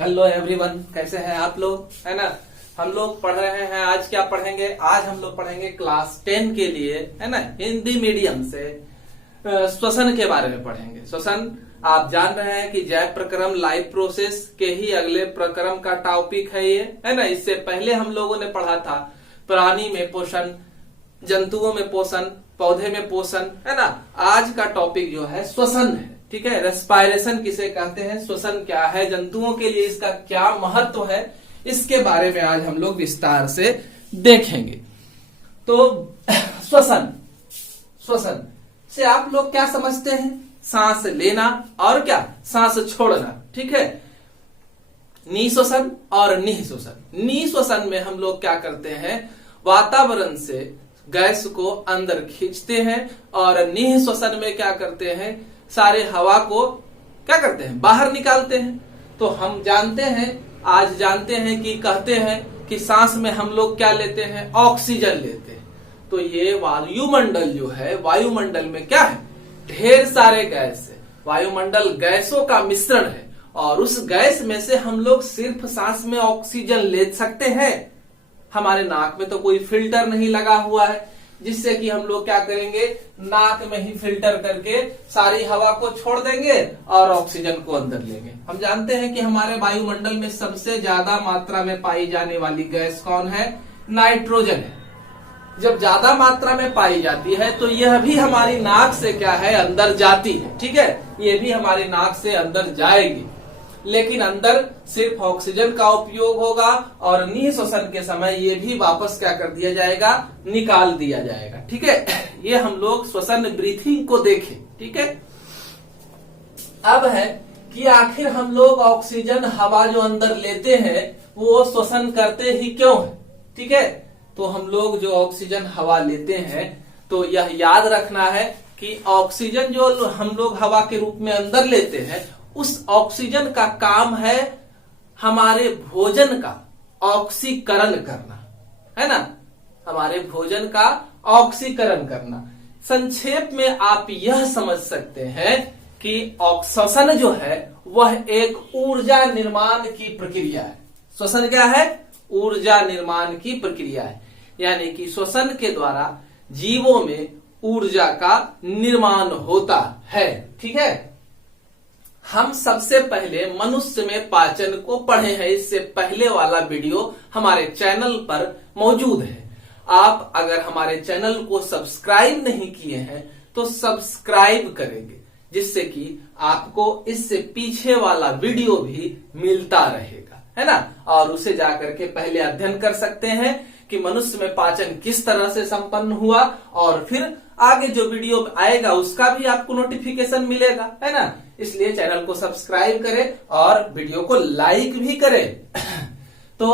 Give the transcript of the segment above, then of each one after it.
Hello everyone, कैसे हैं आप लोग? है ना। हम लोग पढ़ रहे हैं। आज क्या पढ़ेंगे? आज हम लोग पढ़ेंगे क्लास 10 के लिए, है ना, हिंदी मीडियम से श्वसन के बारे में पढ़ेंगे। श्वसन आप जान रहे हैं कि जैव प्रक्रम लाइफ प्रोसेस के ही अगले प्रक्रम का टॉपिक है ये, है ना। इससे पहले हम लोगों ने पढ़ा था प्राणी में पोषण, जंतुओं में पोषण, पौधे में पोषण, है ना। आज का टॉपिक जो है श्वसन है, ठीक है। रेस्पायरेशन किसे कहते हैं, श्वसन क्या है, जंतुओं के लिए इसका क्या महत्व है, इसके बारे में आज हम लोग विस्तार से देखेंगे। तो श्वसन, श्वसन से आप लोग क्या समझते हैं? सांस लेना और क्या, सांस छोड़ना, ठीक है। निःश्वसन और निःश्वसन। निःश्वसन में हम लोग क्या करते हैं, वातावरण से गैस को अंदर खींचते हैं, और निःश्वसन में क्या करते हैं, सारे हवा को क्या करते हैं, बाहर निकालते हैं। तो हम जानते हैं, आज जानते हैं कि कहते हैं कि सांस में हम लोग क्या लेते हैं, ऑक्सीजन लेते हैं। तो ये वायुमंडल जो है, वायुमंडल में क्या है, ढेर सारे गैस है। वायुमंडल गैसों का मिश्रण है, और उस गैस में से हम लोग सिर्फ सांस में ऑक्सीजन ले सकते हैं। हमारे नाक में तो कोई फिल्टर नहीं लगा हुआ है, जिससे कि हम लोग क्या करेंगे, नाक में ही फिल्टर करके सारी हवा को छोड़ देंगे और ऑक्सीजन को अंदर लेंगे। हम जानते हैं कि हमारे वायुमंडल में सबसे ज्यादा मात्रा में पाई जाने वाली गैस कौन है, नाइट्रोजन है। जब ज्यादा मात्रा में पाई जाती है तो यह भी हमारी नाक से क्या है, अंदर जाती है, ठीक है। ये भी हमारी नाक से अंदर जाएगी, लेकिन अंदर सिर्फ ऑक्सीजन का उपयोग होगा, और निःश्वसन के समय ये भी वापस क्या कर दिया जाएगा, निकाल दिया जाएगा, ठीक है। ये हम लोग श्वसन ब्रीथिंग को देखें, ठीक है। अब है कि आखिर हम लोग ऑक्सीजन हवा जो अंदर लेते हैं वो श्वसन करते ही क्यों है, ठीक है। तो हम लोग जो ऑक्सीजन हवा लेते हैं, तो यह याद रखना है कि ऑक्सीजन जो हम लोग हवा के रूप में अंदर लेते हैं, उस ऑक्सीजन का काम है हमारे भोजन का ऑक्सीकरण करना, है ना। हमारे भोजन का ऑक्सीकरण करना। संक्षेप में आप यह समझ सकते हैं कि श्वसन जो है वह एक ऊर्जा निर्माण की प्रक्रिया है। श्वसन क्या है, ऊर्जा निर्माण की प्रक्रिया है। यानी कि श्वसन के द्वारा जीवों में ऊर्जा का निर्माण होता है, ठीक है। हम सबसे पहले मनुष्य में पाचन को पढ़े हैं। इससे पहले वाला वीडियो हमारे चैनल पर मौजूद है। आप अगर हमारे चैनल को सब्सक्राइब नहीं किए हैं तो सब्सक्राइब करेंगे, जिससे कि आपको इससे पीछे वाला वीडियो भी मिलता रहेगा, है ना। और उसे जाकर के पहले अध्ययन कर सकते हैं कि मनुष्य में पाचन किस तरह से संपन्न हुआ, और फिर आगे जो वीडियो आएगा उसका भी आपको नोटिफिकेशन मिलेगा, है ना। इसलिए चैनल को सब्सक्राइब करें और वीडियो को लाइक भी करें। तो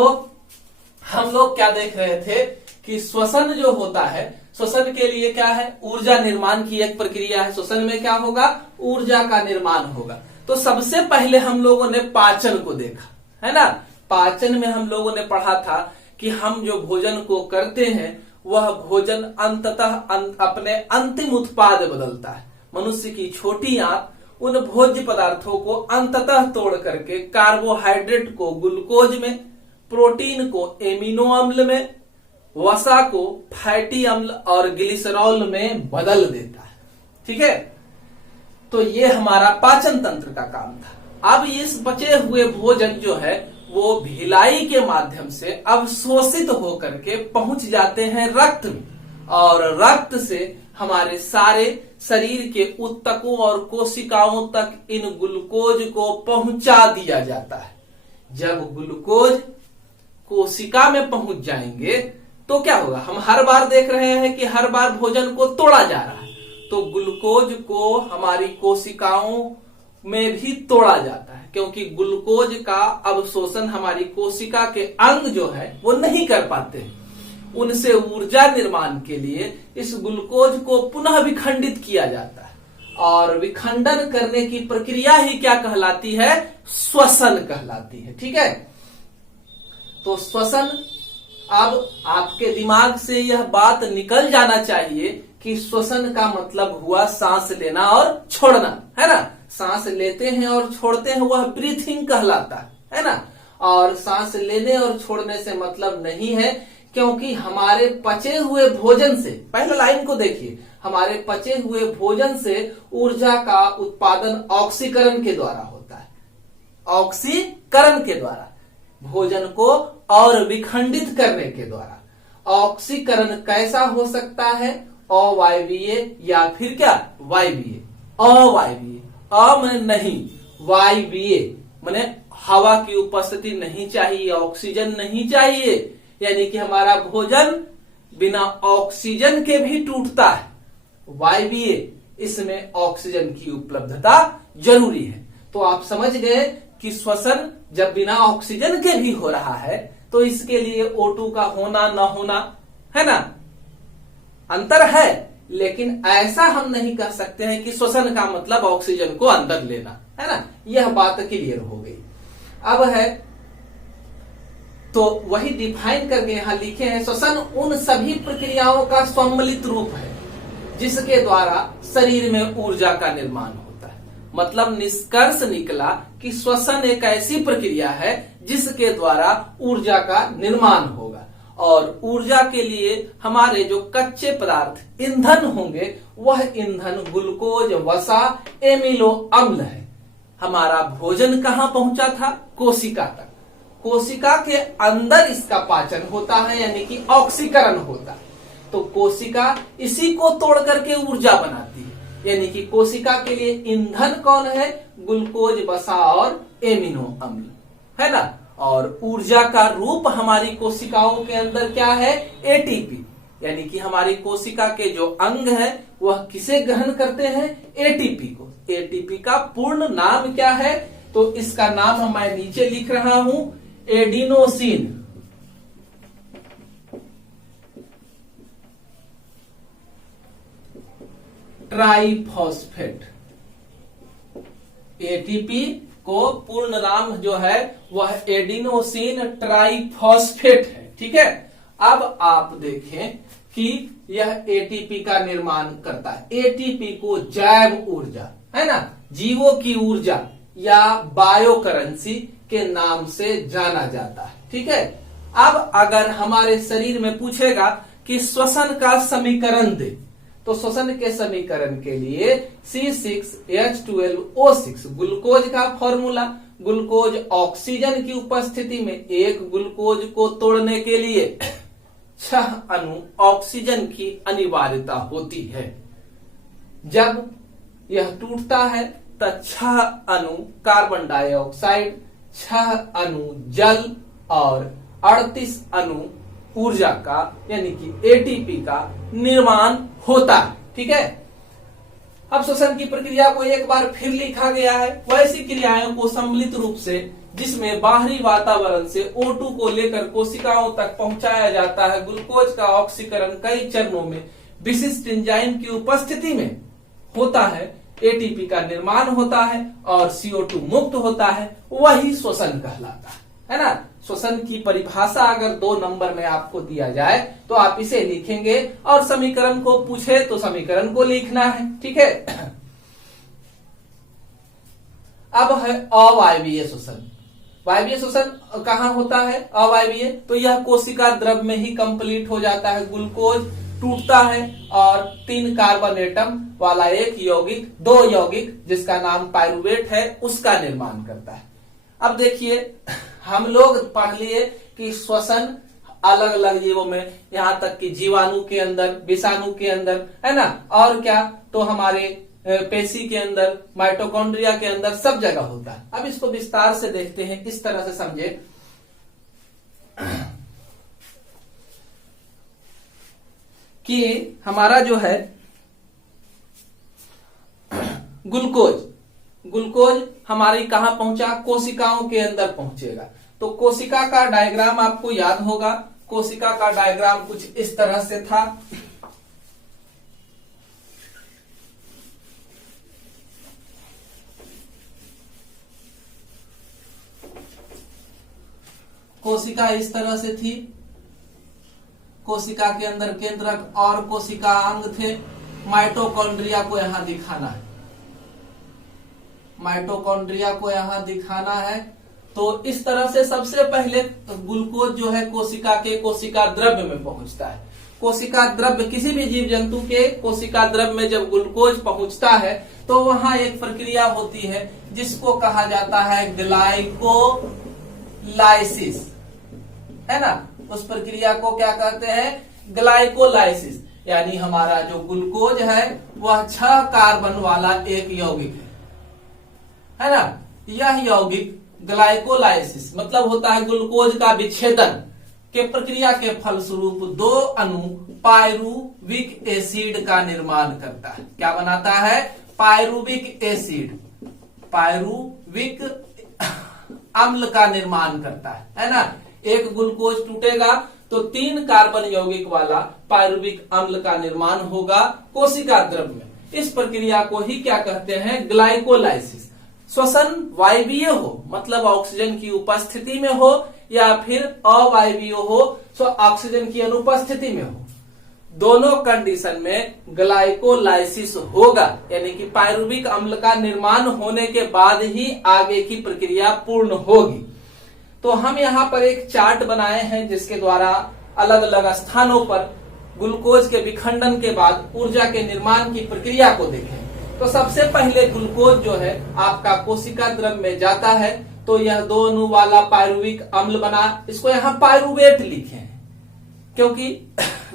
हम लोग क्या देख रहे थे कि श्वसन जो होता है, श्वसन के लिए क्या है, ऊर्जा निर्माण की एक प्रक्रिया है। श्वसन में क्या होगा, ऊर्जा का निर्माण होगा। तो सबसे पहले हम लोगों ने पाचन को देखा, है ना। पाचन में हम लोगों ने पढ़ा था कि हम जो भोजन को करते हैं वह भोजन अंततः अपने अंतिम उत्पाद बदलता है। मनुष्य की छोटी आंत उन भोज्य पदार्थों को अंततः तोड़ करके कार्बोहाइड्रेट को ग्लूकोज में, प्रोटीन को एमिनो अम्ल में, वसा को फैटी अम्ल और ग्लिसरॉल में बदल देता है, ठीक है। तो ये हमारा पाचन तंत्र का काम था। अब इस बचे हुए भोजन जो है वो भिलाई के माध्यम से अवशोषित होकर के पहुंच जाते हैं रक्त में, और रक्त से हमारे सारे शरीर के ऊतकों और कोशिकाओं तक इन ग्लूकोज को पहुंचा दिया जाता है। जब ग्लूकोज कोशिका में पहुंच जाएंगे तो क्या होगा, हम हर बार देख रहे हैं कि हर बार भोजन को तोड़ा जा रहा है, तो ग्लूकोज को हमारी कोशिकाओं में भी तोड़ा जाता है, क्योंकि ग्लूकोज का अवशोषण हमारी कोशिका के अंग जो है वो नहीं कर पाते। उनसे ऊर्जा निर्माण के लिए इस ग्लूकोज को पुनः विखंडित किया जाता है, और विखंडन करने की प्रक्रिया ही क्या कहलाती है, श्वसन कहलाती है, ठीक है। तो श्वसन, अब आपके दिमाग से यह बात निकल जाना चाहिए कि श्वसन का मतलब हुआ सांस लेना और छोड़ना, है ना। सांस लेते हैं और छोड़ते हैं वह ब्रीथिंग कहलाता है, है ना। और सांस लेने और छोड़ने से मतलब नहीं है, क्योंकि हमारे पचे हुए भोजन से, पहले लाइन को देखिए, हमारे पचे हुए भोजन से ऊर्जा का उत्पादन ऑक्सीकरण के द्वारा होता है। ऑक्सीकरण के द्वारा, भोजन को और विखंडित करने के द्वारा। ऑक्सीकरण कैसा हो सकता है? अवायवीय या फिर क्या? वायवीय। अवायवीय, अ में नहीं, वायवीय माने हवा की उपस्थिति नहीं चाहिए, ऑक्सीजन नहीं चाहिए, यानी कि हमारा भोजन बिना ऑक्सीजन के भी टूटता है। वायवीय, इसमें ऑक्सीजन की उपलब्धता जरूरी है। तो आप समझ गए कि श्वसन जब बिना ऑक्सीजन के भी हो रहा है तो इसके लिए O2 का होना न होना, है ना, अंतर है। लेकिन ऐसा हम नहीं कह सकते हैं कि श्वसन का मतलब ऑक्सीजन को अंदर लेना, है ना। यह बात क्लियर हो गई। अब है तो वही डिफाइन करके यहां लिखे हैं, श्वसन उन सभी प्रक्रियाओं का सम्मिलित रूप है जिसके द्वारा शरीर में ऊर्जा का निर्माण होता है। मतलब निष्कर्ष निकला कि श्वसन एक ऐसी प्रक्रिया है जिसके द्वारा ऊर्जा का निर्माण होगा। और ऊर्जा के लिए हमारे जो कच्चे पदार्थ ईंधन होंगे, वह ईंधन ग्लूकोज, वसा, एमिनो अम्ल है। हमारा भोजन कहां पहुंचा था? कोशिका तक। कोशिका के अंदर इसका पाचन होता है, यानी कि ऑक्सीकरण होता है। तो कोशिका इसी को तोड़ करके ऊर्जा बनाती है, यानी कि कोशिका के लिए ईंधन कौन है? ग्लूकोज, वसा और एमिनो अम्ल, है ना। और ऊर्जा का रूप हमारी कोशिकाओं के अंदर क्या है? एटीपी, यानी कि हमारी कोशिका के जो अंग है वह किसे ग्रहण करते हैं? एटीपी को। एटीपी का पूर्ण नाम क्या है? तो इसका नाम मैं नीचे लिख रहा हूं, एडिनोसिन ट्राइफॉस्फेट। एटीपी को पूर्ण नाम जो है वह एडिनोसिन ट्राइफॉस्फेट है, ठीक है। अब आप देखें कि यह एटीपी का निर्माण करता है। एटीपी को जैव ऊर्जा, है ना, जीवों की ऊर्जा या बायो करेंसी के नाम से जाना जाता है, ठीक है। अब अगर हमारे शरीर में पूछेगा कि श्वसन का समीकरण दे, तो श्वसन के समीकरण के लिए C6H12O6 ग्लूकोज का फॉर्मूला। ग्लूकोज ऑक्सीजन की उपस्थिति में एक ग्लूकोज को तोड़ने के लिए 6 अणु ऑक्सीजन की अनिवार्यता होती है। जब यह टूटता है तो 6 अणु कार्बन डाइऑक्साइड, 6 अणु जल और 38 अणु ऊर्जा का, यानी कि एटीपी का निर्माण होता है, ठीक है। अब श्वसन की प्रक्रिया को एक बार फिर लिखा गया है। वैसी क्रियाओं को सम्मिलित रूप से, जिसमें बाहरी वातावरण से O2 को लेकर कोशिकाओं तक पहुंचाया जाता है। ग्लूकोज का ऑक्सीकरण कई चरणों में विशिष्ट एंजाइम की उपस्थिति में होता है। एटीपी का निर्माण होता है और CO2 मुक्त होता है, वही श्वसन कहलाता है ना। श्वसन की परिभाषा अगर 2 नंबर में आपको दिया जाए तो आप इसे लिखेंगे, और समीकरण को पूछे तो समीकरण को लिखना है, ठीक है। अब है अवायवीय श्वसन। वायवीय श्वसन कहाँ होता है? अवायवीय, तो यह कोशिका द्रव में ही कंप्लीट हो जाता है। ग्लूकोज टूटता है और 3 कार्बन एटम वाला एक यौगिक, 2 यौगिक जिसका नाम पाइरुवेट है, उसका निर्माण करता है। अब देखिए, हम लोग पढ़ लिए कि श्वसन अलग अलग जीवों में, यहां तक कि जीवाणु के अंदर, विषाणु के अंदर, है ना, और क्या, तो हमारे पेशी के अंदर, माइटोकॉन्ड्रिया के अंदर, सब जगह होता है। अब इसको विस्तार से देखते हैं, इस तरह से समझे कि हमारा जो है ग्लूकोज हमारी कहां पहुंचा? कोशिकाओं के अंदर पहुंचेगा। तो कोशिका का डायग्राम आपको याद होगा। कोशिका का डायग्राम कुछ इस तरह से था। कोशिका इस तरह से थी। कोशिका के अंदर केंद्रक और कोशिका अंग थे। माइटोकॉन्ड्रिया को यहां दिखाना है, माइटोकॉन्ड्रिया को यहां दिखाना है। तो इस तरह से सबसे पहले ग्लूकोज जो है कोशिका के कोशिका द्रव्य में पहुंचता है। कोशिका द्रव्य, किसी भी जीव जंतु के कोशिका द्रव्य में जब ग्लूकोज पहुंचता है तो वहां एक प्रक्रिया होती है जिसको कहा जाता है ग्लाइकोलाइसिस, है ना। उस प्रक्रिया को क्या कहते हैं? ग्लाइकोलाइसिस। यानी हमारा जो ग्लूकोज है वह 6 कार्बन वाला एक यौगिक है ना। यह यौगिक ग्लाइकोलाइसिस मतलब होता है ग्लूकोज का विच्छेदन के प्रक्रिया के फलस्वरूप 2 अणु पायरुविक एसिड का निर्माण करता है। क्या बनाता है? पायरुविक एसिड, पायरुविक अम्ल का निर्माण करता है ना। एक ग्लूकोज टूटेगा तो 3 कार्बन यौगिक वाला पायरुविक अम्ल का निर्माण होगा कोशिका द्रव्य में। इस प्रक्रिया को ही क्या कहते हैं? ग्लाइकोलाइसिस। श्वसन वायवीय हो मतलब ऑक्सीजन की उपस्थिति में हो या फिर अवायवीय हो तो ऑक्सीजन की अनुपस्थिति में हो, दोनों कंडीशन में ग्लाइकोलाइसिस होगा। यानी कि पायरुविक अम्ल का निर्माण होने के बाद ही आगे की प्रक्रिया पूर्ण होगी। तो हम यहाँ पर एक चार्ट बनाए हैं जिसके द्वारा अलग अलग स्थानों पर ग्लूकोज के विखंडन के बाद ऊर्जा के निर्माण की प्रक्रिया को देखें। तो सबसे पहले ग्लूकोज जो है आपका कोशिका द्रव्य में जाता है तो यह 2 अणु वाला पायरुविक अम्ल बना, इसको यहाँ पायरुवेट लिखे हैं क्योंकि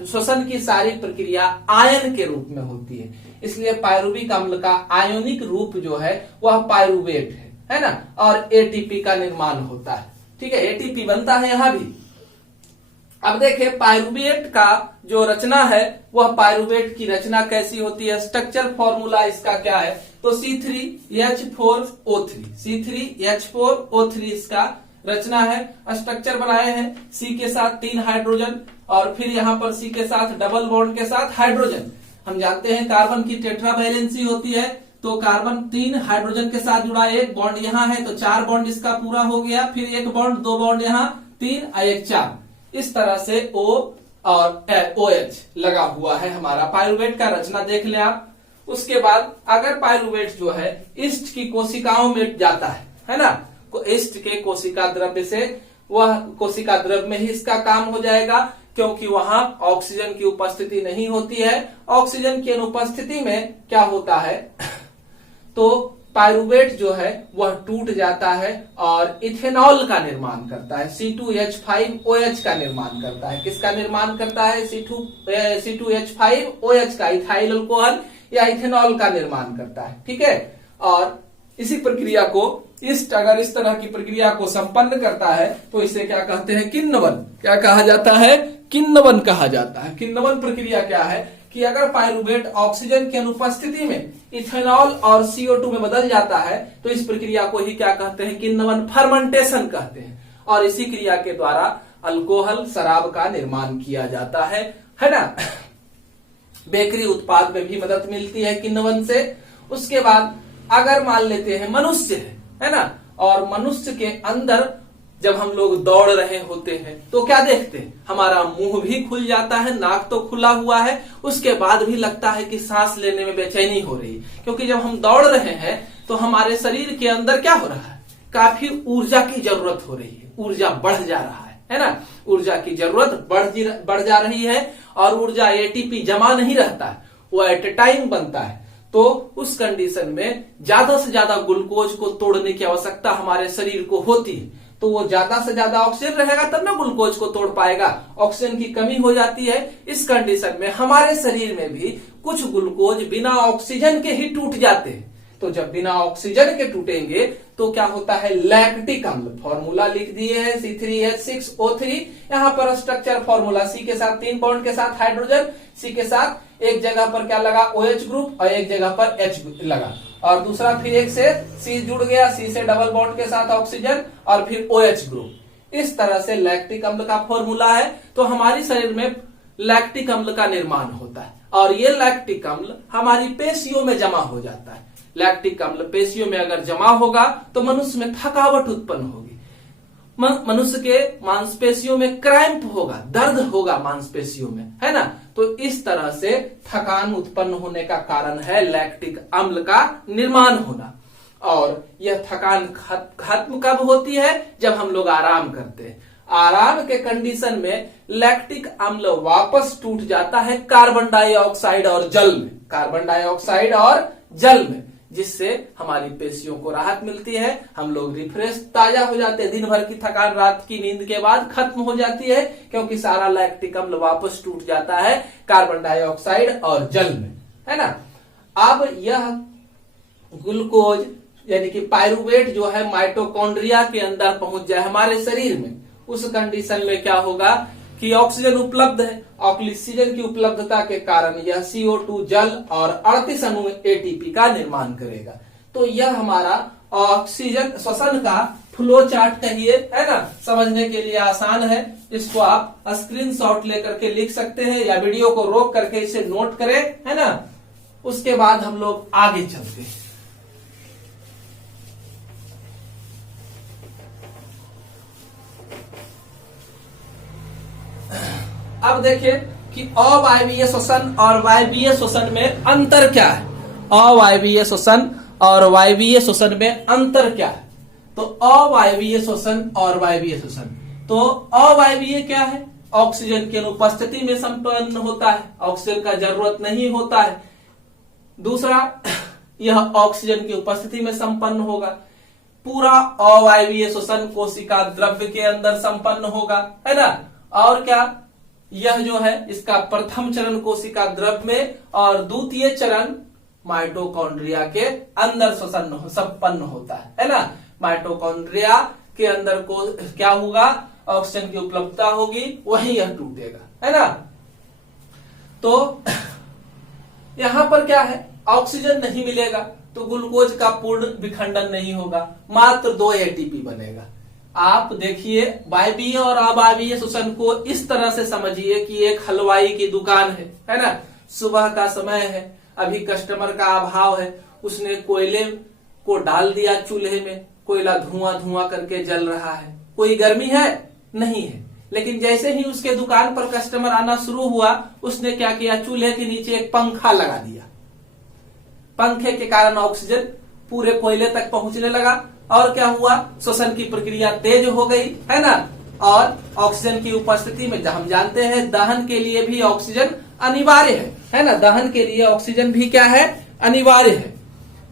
श्वसन की सारी प्रक्रिया आयन के रूप में होती है, इसलिए पायरुविक अम्ल का आयोनिक रूप जो है वह पायरुवेट है ना। और एटीपी का निर्माण होता है, ठीक है, एटीपी बनता है यहां भी। अब देखें पायरुवेट का जो रचना है वह पायरुवेट की रचना कैसी होती है? स्ट्रक्चर फॉर्मूला इसका क्या है? तो C3H4O3, C3H4O3 इसका रचना है। स्ट्रक्चर बनाए हैं C के साथ 3 हाइड्रोजन और फिर यहाँ पर C के साथ डबल बॉन्ड के साथ हाइड्रोजन। हम जानते हैं कार्बन की टेट्रा वैलेंसी होती है, तो कार्बन 3 हाइड्रोजन के साथ जुड़ा, एक बॉन्ड यहाँ है तो 4 बॉन्ड इसका पूरा हो गया, फिर एक बॉन्ड, 2 बॉन्ड यहाँ, 3 और 1 4। इस तरह से O और OH लगा हुआ है हमारा। पायरुवेट का रचना देख लें आप। उसके बाद अगर पायरुवेट जो है ईस्ट की कोशिकाओं में जाता है ना, ईस्ट के कोशिका द्रव्य से, वह कोशिका द्रव्य में ही इसका काम हो जाएगा क्योंकि वहां ऑक्सीजन की उपस्थिति नहीं होती है। ऑक्सीजन की अनुपस्थिति में क्या होता है तो पायरुवेट जो है वह टूट जाता है और इथेनॉल का निर्माण करता है, C2H5OH का निर्माण करता है। किसका निर्माण करता है? C2H5OH का, इथाइल अल्कोहल या इथेनॉल का निर्माण करता है, ठीक है। और इसी प्रक्रिया को ईस्ट अगर इस तरह की प्रक्रिया को संपन्न करता है तो इसे क्या कहते हैं? किण्वन। क्या कहा जाता है? किण्वन कहा जाता है। किण्वन प्रक्रिया क्या है कि अगर पायरुवेट ऑक्सीजन की अनुपस्थिति में इथेनॉल और CO2 में बदल जाता है तो इस प्रक्रिया को ही क्या कहते हैं? किण्वन, फर्मेंटेशन कहते हैं। और इसी क्रिया के द्वारा अल्कोहल, शराब का निर्माण किया जाता है ना। बेकरी उत्पाद में भी मदद मिलती है किण्वन से। उसके बाद अगर मान लेते हैं मनुष्य है ना, और मनुष्य के अंदर जब हम लोग दौड़ रहे होते हैं तो क्या देखते हैं? हमारा मुंह भी खुल जाता है, नाक तो खुला हुआ है, उसके बाद भी लगता है कि सांस लेने में बेचैनी हो रही है क्योंकि जब हम दौड़ रहे हैं तो हमारे शरीर के अंदर क्या हो रहा है? काफी ऊर्जा की जरूरत हो रही है, ऊर्जा बढ़ जा रहा है ना। ऊर्जा की जरूरत बढ़ जा रही है और ऊर्जा एटीपी जमा नहीं रहता है, वो एट ए टाइम बनता है। तो उस कंडीशन में ज्यादा से ज्यादा ग्लूकोज को तोड़ने की आवश्यकता हमारे शरीर को होती है। तो वो ज्यादा से ज्यादा ऑक्सीजन रहेगा तब ना ग्लूकोज को तोड़ पाएगा। ऑक्सीजन की कमी हो जाती है। इस कंडीशन में हमारे शरीर में भी कुछ ग्लूकोज बिना ऑक्सीजन के ही टूट जाते हैं। तो जब बिना ऑक्सीजन के टूटेंगे तो क्या होता है? लैक्टिक अम्ल। फॉर्मूला लिख दिए है C3H6O3। यहाँ पर स्ट्रक्चर फॉर्मूला, C के साथ 3 बॉन्ड के साथ हाइड्रोजन, C के साथ एक जगह पर क्या लगा? OH ग्रुप और एक जगह पर H लगा और दूसरा फिर एक से C जुड़ गया, C से डबल बॉन्ड के साथ ऑक्सीजन और फिर OH ग्रुप। इस तरह से लैक्टिक अम्ल का फॉर्मूला है। तो हमारी शरीर में लैक्टिक अम्ल का निर्माण होता है और ये लैक्टिक अम्ल हमारी पेशियों में जमा हो जाता है। लैक्टिक अम्ल पेशियों में अगर जमा होगा तो मनुष्य में थकावट उत्पन्न होगी, मनुष्य के मांसपेशियों में क्रैम्प होगा, दर्द होगा मांसपेशियों में, है ना। तो इस तरह से थकान उत्पन्न होने का कारण है लैक्टिक अम्ल का निर्माण होना। और यह थकान खत्म कब होती है? जब हम लोग आराम करते हैं। आराम के कंडीशन में लैक्टिक अम्ल वापस टूट जाता है कार्बन डाइऑक्साइड और जल में, कार्बन डाइऑक्साइड और जल में, जिससे हमारी पेशियों को राहत मिलती है। हम लोग रिफ्रेश, ताजा हो जाते हैं। दिन भर की थकान रात की नींद के बाद खत्म हो जाती है, क्योंकि सारा लैक्टिक अम्ल वापस टूट जाता है कार्बन डाइऑक्साइड और जल में, है ना। अब यह ग्लूकोज यानी कि पायरुवेट जो है माइटोकॉन्ड्रिया के अंदर पहुंच जाए हमारे शरीर में, उस कंडीशन में क्या होगा कि ऑक्सीजन उपलब्ध है। ऑक्सीजन की उपलब्धता के कारण यह CO2 जल और 38 अणु ATP का निर्माण करेगा। तो यह हमारा ऑक्सीजन श्वसन का फ्लो चार्ट कहिए, है ना, समझने के लिए आसान है। इसको आप स्क्रीनशॉट लेकर के लिख सकते हैं या वीडियो को रोक करके इसे नोट करें, है ना। उसके बाद हम लोग आगे चलते हैं। अब देखिए कि अवायवीय श्वसन और वायवीय श्वसन में अंतर क्या है। अवायवीय श्वसन और वायवीय श्वसन में अंतर क्या है? तो अवायवीय श्वसन और वायवीय श्वसन, तो अवायवीय क्या है? ऑक्सीजन की अनुपस्थिति में संपन्न होता है, ऑक्सीजन का जरूरत नहीं होता है। दूसरा, यह ऑक्सीजन की उपस्थिति में संपन्न होगा। पूरा अवायवीय श्वसन कोशिका द्रव्य के अंदर संपन्न होगा, है ना। और क्या, यह जो है इसका प्रथम चरण कोशिका द्रव्य में और द्वितीय चरण माइटोकॉन्ड्रिया के अंदर संपन्न होता है ना। माइटोकॉन्ड्रिया के अंदर को क्या होगा? ऑक्सीजन की उपलब्धता होगी, वहीं यह टूटेगा, है ना। तो यहां पर क्या है, ऑक्सीजन नहीं मिलेगा तो ग्लूकोज का पूर्ण विखंडन नहीं होगा, मात्र 2 ATP बनेगा। आप देखिए वायवीय और अवायवीय श्वसन को इस तरह से समझिए कि एक हलवाई की दुकान है ना। सुबह का समय है, अभी कस्टमर का अभाव है, उसने कोयले को डाल दिया चूल्हे में, कोयला धुआं धुआं करके जल रहा है। कोई गर्मी है? नहीं है। लेकिन जैसे ही उसके दुकान पर कस्टमर आना शुरू हुआ, उसने क्या किया, चूल्हे के नीचे एक पंखा लगा दिया। पंखे के कारण ऑक्सीजन पूरे कोयले तक पहुंचने लगा और क्या हुआ, श्वसन की प्रक्रिया तेज हो गई, है ना। और ऑक्सीजन की उपस्थिति में हम जानते हैं दहन के लिए भी ऑक्सीजन अनिवार्य है ना। दहन के लिए ऑक्सीजन भी क्या है, अनिवार्य है।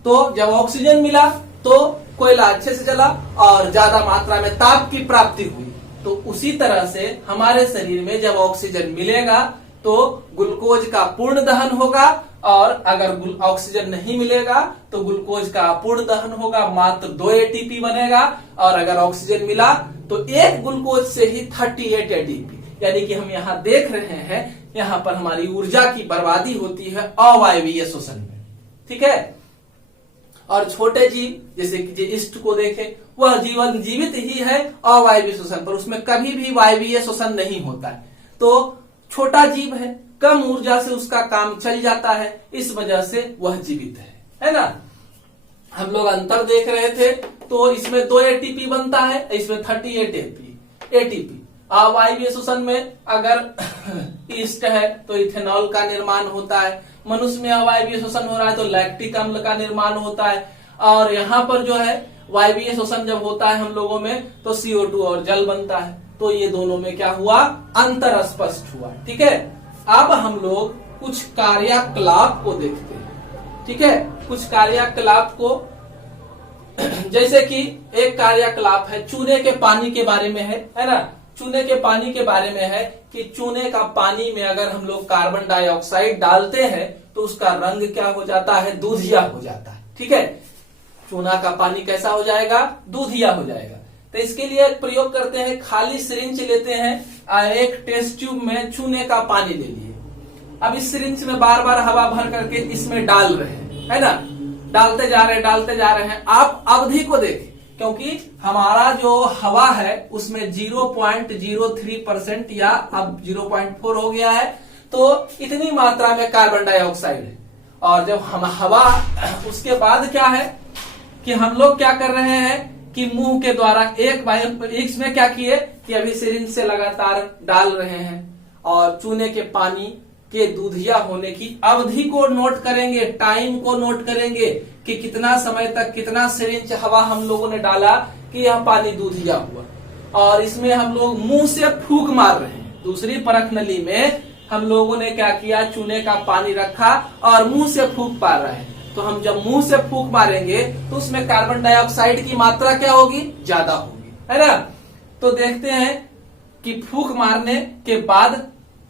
तो जब ऑक्सीजन मिला तो कोयला अच्छे से जला और ज्यादा मात्रा में ताप की प्राप्ति हुई। तो उसी तरह से हमारे शरीर में जब ऑक्सीजन मिलेगा तो ग्लूकोज का पूर्ण दहन होगा, और अगर ऑक्सीजन नहीं मिलेगा तो ग्लूकोज का अपूर्ण दहन होगा, मात्र 2 ATP बनेगा। और अगर ऑक्सीजन मिला तो एक ग्लूकोज से ही 38 ATP, यानी कि हम यहाँ देख रहे हैं, यहाँ पर हमारी ऊर्जा की बर्बादी होती है अवायवीय श्वसन में, ठीक है। और छोटे जीव जैसे कि ईस्ट को देखें, वह जीवन जीवित ही है अवायवीय श्वसन पर, उसमें कभी भी वायवीय श्वसन नहीं होता है। तो छोटा जीव है, कम ऊर्जा से उसका काम चल जाता है, इस वजह से वह जीवित है ना। हम लोग अंतर देख रहे थे, तो इसमें 2 ATP बनता है, इसमें 38 ATP। अवायवीय श्वसन में अगर ईस्ट है तो इथेनॉल का निर्माण होता है, मनुष्य में अवायवीय श्वसन हो रहा है तो लैक्टिक अम्ल का निर्माण होता है। और यहाँ पर जो है वायवीय श्वसन जब होता है हम लोगों में तो CO2 और जल बनता है। तो ये दोनों में क्या हुआ, अंतर स्पष्ट हुआ, ठीक है। अब हम लोग कुछ कार्यकलाप को देखते हैं, ठीक है। कुछ कार्यकलाप को, जैसे कि एक कार्यकलाप है चूने के पानी के बारे में है ना। चूने के पानी के बारे में है कि चूने का पानी में अगर हम लोग कार्बन डाइऑक्साइड डालते हैं तो उसका रंग क्या हो जाता है, दूधिया हो जाता है, ठीक है। चूना का पानी कैसा हो जाएगा, दूधिया हो जाएगा। तो इसके लिए एक प्रयोग करते हैं, खाली सिरिंज लेते हैं, एक टेस्ट ट्यूब में चूने का पानी ले लिए। अब इस सिरिंज में बार बार हवा भर करके इसमें डाल रहे हैं, है ना। डालते जा रहे हैं। आप अवधि को देखें, क्योंकि हमारा जो हवा है उसमें 0.03% या अब 0.4 हो गया है, तो इतनी मात्रा में कार्बन डाइऑक्साइड है। और जब हम हवा, उसके बाद क्या है कि हम लोग क्या कर रहे हैं कि मुंह के द्वारा इसमें क्या किए कि अभी सिरिंज से लगातार डाल रहे हैं और चूने के पानी के दूधिया होने की अवधि को नोट करेंगे, टाइम को नोट करेंगे कि कितना समय तक कितना सिरिंज हवा हम लोगों ने डाला कि यह पानी दूधिया हुआ। और इसमें हम लोग मुंह से फूंक मार रहे हैं। दूसरी परख नली में हम लोगों ने क्या किया, चूने का पानी रखा और मुंह से फूंक मार रहे हैं। तो हम जब मुंह से फूंक मारेंगे तो उसमें कार्बन डाइऑक्साइड की मात्रा क्या होगी, ज्यादा होगी, है ना। तो देखते हैं कि फूंक मारने के बाद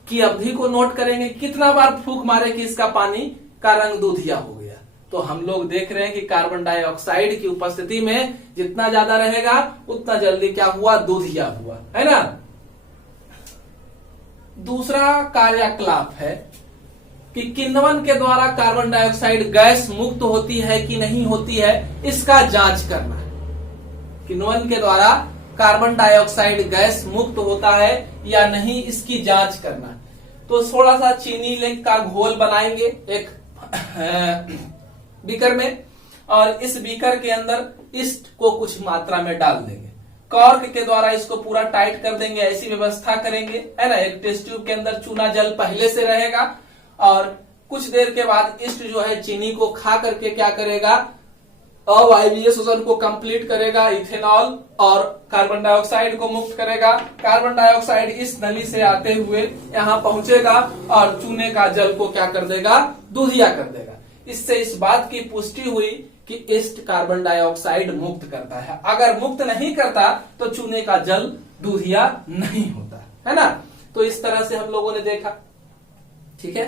की अवधि को नोट करेंगे, कितना बार फूंक मारे कि इसका पानी का रंग दूधिया हो गया। तो हम लोग देख रहे हैं कि कार्बन डाइऑक्साइड की उपस्थिति में जितना ज्यादा रहेगा उतना जल्दी क्या हुआ, दूधिया हुआ, है ना। दूसरा कार्यकलाप है कि किण्वन के द्वारा कार्बन डाइऑक्साइड गैस मुक्त होती है कि नहीं होती है, इसका जांच करना है। किण्वन के द्वारा कार्बन डाइऑक्साइड गैस मुक्त होता है या नहीं, इसकी जांच करना है। तो थोड़ा सा चीनी का घोल बनाएंगे एक बीकर में, और इस बीकर के अंदर ईस्ट को कुछ मात्रा में डाल देंगे। कॉर्क के द्वारा इसको पूरा टाइट कर देंगे, ऐसी व्यवस्था करेंगे, है ना। एक टेस्ट ट्यूब के अंदर चूना जल पहले से रहेगा और कुछ देर के बाद ईस्ट जो है चीनी को खा करके क्या करेगा, अवायवीय शोषण को कंप्लीट करेगा, इथेनॉल और कार्बन डाइऑक्साइड को मुक्त करेगा। कार्बन डाइऑक्साइड इस नली से आते हुए यहाँ पहुंचेगा और चूने का जल को क्या कर देगा, दूधिया कर देगा। इससे इस बात की पुष्टि हुई कि ईस्ट कार्बन डाइऑक्साइड मुक्त करता है। अगर मुक्त नहीं करता तो चूने का जल दूधिया नहीं होता, है ना। तो इस तरह से हम लोगों ने देखा, ठीक है।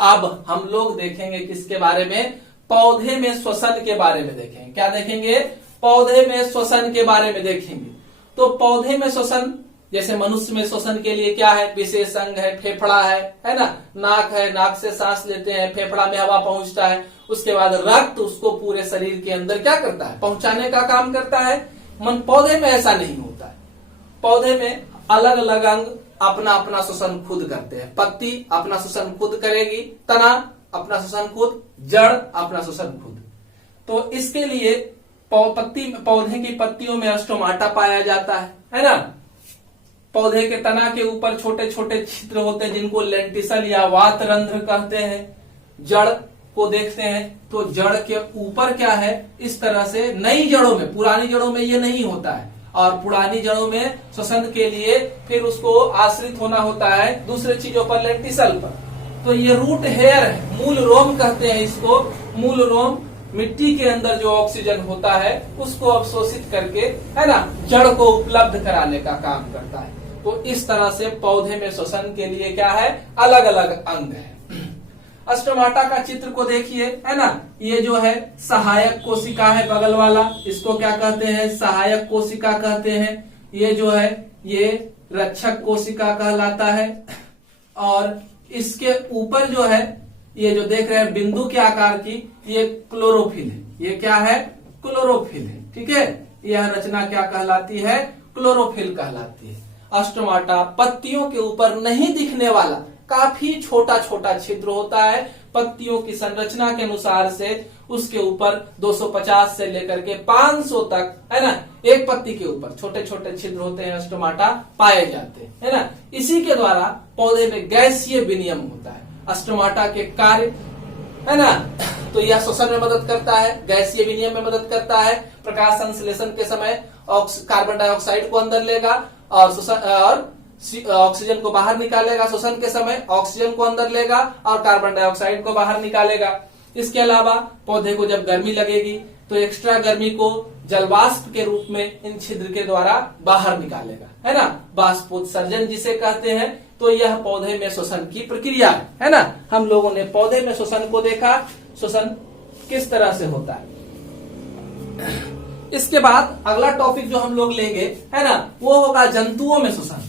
अब हम लोग देखेंगे किसके बारे में, पौधे में श्वसन के बारे में देखेंगे। क्या देखेंगे, पौधे में श्वसन के बारे में देखेंगे। तो पौधे में श्वसन, जैसे मनुष्य में श्वसन के लिए क्या है, विशेष अंग है, फेफड़ा है ना, नाक है, नाक से सांस लेते हैं, फेफड़ा में हवा पहुंचता है, उसके बाद रक्त उसको पूरे शरीर के अंदर क्या करता है, पहुंचाने का काम करता है। पौधे में ऐसा नहीं होता है। पौधे में अलग अलग अंग अपना अपना श्वसन खुद करते हैं। पत्ती अपना श्वसन खुद करेगी, तना अपना श्वसन खुद, जड़ अपना श्वसन खुद। तो इसके लिए पौधे की पत्तियों में स्टोमाटा पाया जाता है ना। पौधे के तना के ऊपर छोटे छोटे छिद्र होते हैं जिनको लेंटिसल या वातरंध्र कहते हैं। जड़ को देखते हैं तो जड़ के ऊपर क्या है, इस तरह से नई जड़ों में, पुरानी जड़ों में ये नहीं होता है, और पुरानी जड़ों में श्वसन के लिए फिर उसको आश्रित होना होता है दूसरे चीजों पर, लेंटिसल पर। तो ये रूट हेयर है, मूल रोम कहते हैं इसको। मूल रोम मिट्टी के अंदर जो ऑक्सीजन होता है उसको अवशोषित करके, है ना, जड़ को उपलब्ध कराने का काम करता है। तो इस तरह से पौधे में श्वसन के लिए क्या है, अलग अलग अंग है। स्टोमाटा का चित्र को देखिए, है ना। ये जो है सहायक कोशिका है बगल वाला, इसको क्या कहते हैं, सहायक कोशिका कहते हैं। ये जो है ये रक्षक कोशिका कहलाता है। और इसके ऊपर जो है ये जो देख रहे हैं बिंदु के आकार की, ये क्लोरोफिल है। ये क्या है, क्लोरोफिल है, ठीक है। यह रचना क्या कहलाती है, क्लोरोफिल कहलाती है। स्टोमाटा पत्तियों के ऊपर नहीं दिखने वाला काफी छोटा छोटा छिद्र होता है। पत्तियों की संरचना के अनुसार से उसके ऊपर 250 से लेकर के 500 तक, है ना, एक पत्ती के ऊपर छोटे छोटे छिद्र होते हैं, स्टोमाटा पाए जाते हैं, है ना। इसी के द्वारा पौधे में गैसीय विनियम होता है। स्टोमाटा के कार्य, है ना, तो यह श्वसन में मदद करता है, गैसीय विनिमय में मदद करता है। प्रकाश संश्लेषण के समय कार्बन डाइऑक्साइड को अंदर लेगा और ऑक्सीजन को बाहर निकालेगा। श्वसन के समय ऑक्सीजन को अंदर लेगा और कार्बन डाइऑक्साइड को बाहर निकालेगा। इसके अलावा पौधे को जब गर्मी लगेगी तो एक्स्ट्रा गर्मी को जलवाष्प के रूप में इन छिद्र के द्वारा बाहर निकालेगा, है ना, बाष्पोत्सर्जन जिसे कहते हैं। तो यह पौधे में श्वसन की प्रक्रिया है ना। हम लोगों ने पौधे में श्वसन को देखा, श्वसन किस तरह से होता है। इसके बाद अगला टॉपिक जो हम लोग लेंगे, है ना, वो होगा जंतुओं में श्वसन।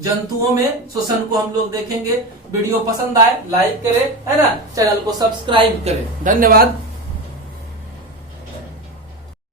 जंतुओं में श्वसन को हम लोग देखेंगे। वीडियो पसंद आए लाइक करें, है ना, चैनल को सब्सक्राइब करें। धन्यवाद।